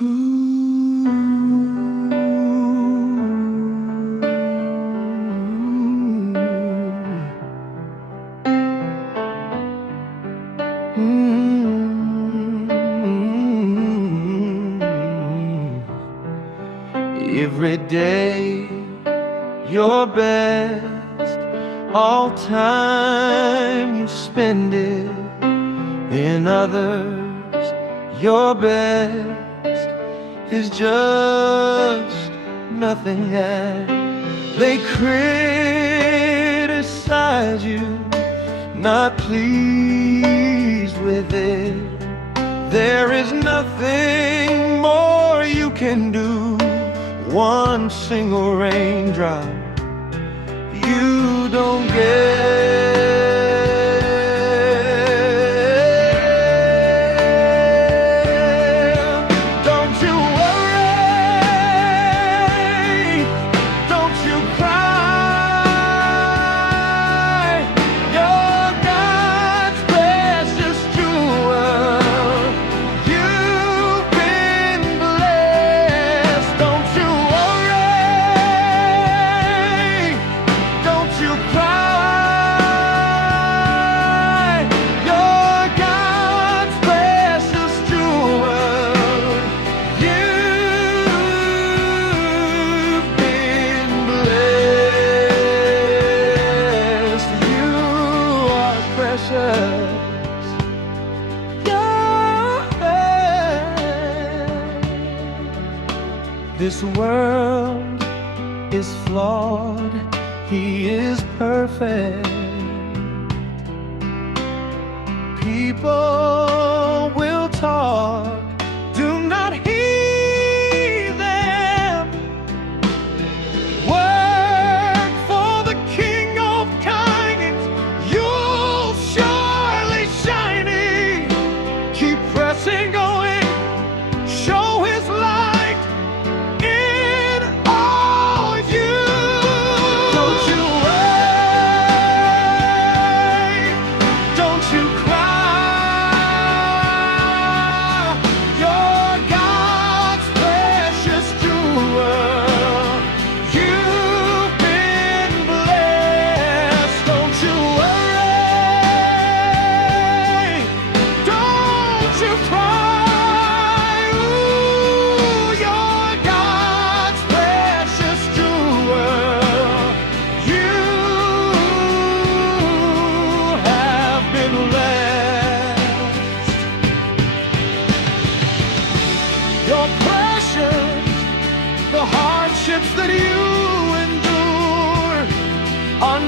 Every day your best, all time you spend it. In others your best is just nothing, and they criticize you, not pleased with it. There is nothing more you can do. One single raindrop you don't get. Don't you worry, don't you cry. You're God's precious jewel. You've been blessed. Don't you This world is flawed, He is perfect. People will talk, do not heed them. Work for the King of Kings, you'll surely shine. Keep pressing going, show His light. You're precious. The hardships that you endure are